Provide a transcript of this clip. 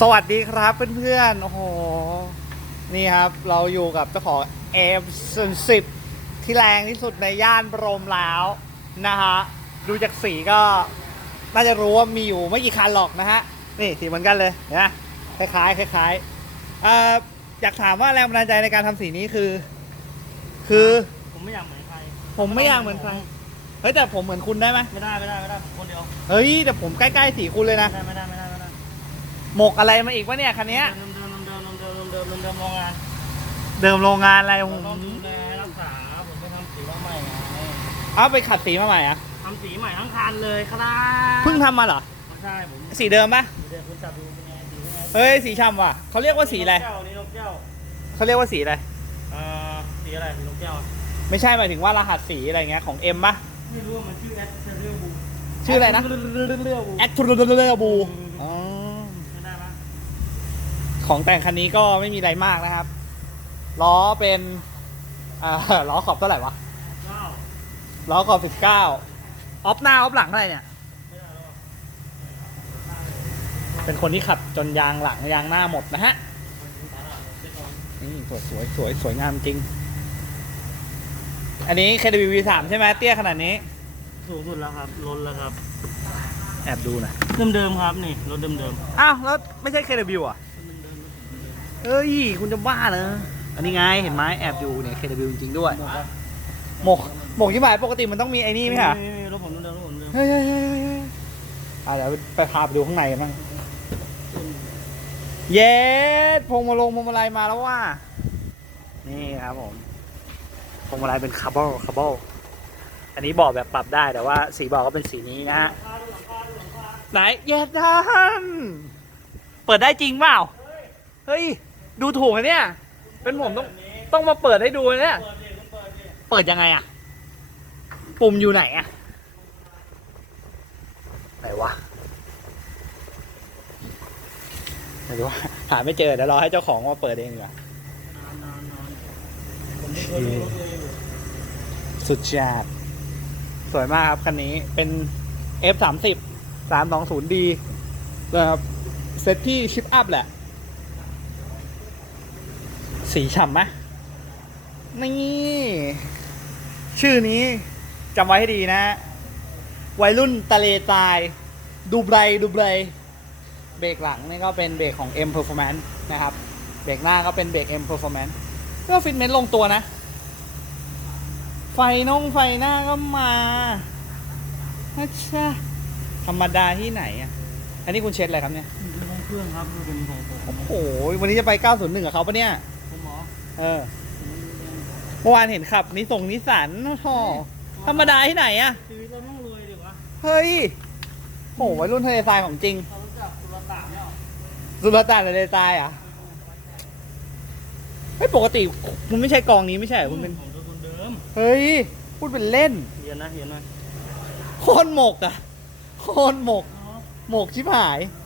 สวัสดีครับเพื่อนๆ โอ้โห นี่ครับเราอยู่กับเจ้าของ m 10 ที่แรงที่สุดในย่านบรมแล้วนะฮะ ดูจากสีก็น่าจะรู้ว่ามีอยู่ไม่กี่คันหรอกนะฮะ นี่สีเหมือนกันเลยนะคล้ายๆคล้ายๆเอ่ออยากถามว่าแรงบันดาลใจในการทำสีนี้คือ คือผมไม่อยากเหมือนใครผมไม่อยากเหมือนใครเฮ้ยแต่ผมเหมือนคุณได้ไหมไม่ได้ไม่ได้ไม่ได้ผมคนเดียวเฮ้ยแต่ผมใกล้ๆสีคุณเลยนะ ไม่ได้ไม่ได้ไม่ได้ไม่ได้ หมกอะไรมาอีกวะเนี่ยคันนี้ย เดิมเดิมเดิมเดิมเดิมเดิมเดิมโรงงานเดิมโรงงานอะไรเราต้องดูแลรักษาผมไปทำสีมาใหม่ไงเอาไปขัดสีมาใหม่อะทำสีใหม่ทั้งคันเลยครับเพิ่งทำมาเหรอใช่ผมสีเดิมปะเดี๋ยวจัดูเป็ไงสีเฮ้ยสีช่ำว่ะเขาเรียกว่าสีอะไรนี่นกแก้วเขาเรียกว่าสีอะไรเออสีอะไรสีนกแก้วไม่ใช่หมายถึงว่ารหัสสีอะไรเงี้ยของเอ็มปะไม่รู้มันชื่อแอดเทอร์เรียบูชื่ออะไรนะเรื่องเรียอบูแอคทูเรบู ของแต่งคันนี้ก็ไม่มีอะไรมากนะครับ ล้อเป็นอ่าล้อขอบเท่าไหร่วะเก้าล้อขอบสิบเก้าออฟหน้าออฟหลังเท่าไหร่เนี่ยไม่ได้หรอกเป็นคนที่ขับจนยางหลังยางหน้าหมดนะฮะ นี่สวยสวยสวยสวยงามจริง อันนี้ KW V3 ใช่ไหมเตี้ยขนาดนี้ สูงสุดแล้วครับล้นแล้วครับ แอบดูหนะเดิมๆครับนี่รถเดิมๆเดิมอ้าวแล้วไม่ใช่ KW อะๆ เฮ้ย คุณจะบ้าเหรอ อันนี้ไง เห็นไหมแอบดูเนี่ย KW จริงๆด้วย หมก หมกยี่หมายปกติมันต้องมีไอ้นี่ไหมคะรถผมเดิมๆรถผมเดิมเฮ้ยเฮ้ยเฮ้ยเฮ้ยเฮ้ยอะเดี๋ยวไปพาไปดูข้างในกันบ้างเย็ดพวงมาลงพวงมาลัยมาแล้วว่า นี่ครับผมพวงมาลัยเป็นคาร์บอนคาร์บอนอันนี้บอกแบบปรับได้แต่ว่าสีบอกก็เป็นสีนี้นะฮะ ไหนเย็ดท่านเปิดได้จริงเปล่า เฮ้ย ดูถูกนะเนี่ย เป็นผมต้องต้องมาเปิดให้ดูนะเนี่ยเปิดดิคุณเปิดดิเปิดยังไงอะปุ่มอยู่ไหนอะไหนวะไม่รู้ว่าหาไม่เจอเดี๋ยวรอให้เจ้าของมาเปิดเองดีกว่านอนนอนนอนผมไม่เคยดูรถตัวเองอยู่สุดจัดสวยมากครับคันนี้เป็น F 3 0 3 2 0 D นะครับเซตที่ชิปอัพแหละ สีฉ่ำไหมนี่ชื่อนี้จำไว้ให้ดีนะ วัยรุ่นตะเลตาย ดูไบรดูไบรเบรกหลังนี่ก็เป็นเบรกของ M Performance นะครับ เบรกหน้าก็เป็นเบรก M Performance ก็ฟิตเมนต์ลงตัวนะ ไฟนงไฟหน้าก็มานะช่ะธรรมดาที่ไหนอะ อันนี้คุณเช็ดอะไรครับเนี่ยเป็นของเครื่องครับคือเป็นของผม โอ้โห วันนี้จะไป 901 กับเขาปะเนี่ยผมหมอ เออเมื่อวานเห็นขับนิสงนิสันโอ้โหธรรมดาที่ไหนอะชีวิตเราต้องรวยดีวะเฮ้ยโหวัยรุ่นทะเลทรายของจริงเรารู้จักสุรตานเนี่ยหรอสุลต่านทะเลทรายอะเฮ้ยปกติคุณไม่ใช่กองนี้ไม่ใช่เหรอคุณเป็นของคนเดิมเฮ้ยพูดเป็นเล่นเรียนนะเรียนนะโคตรหมกอะโคตรหมกหมกชิบหายเ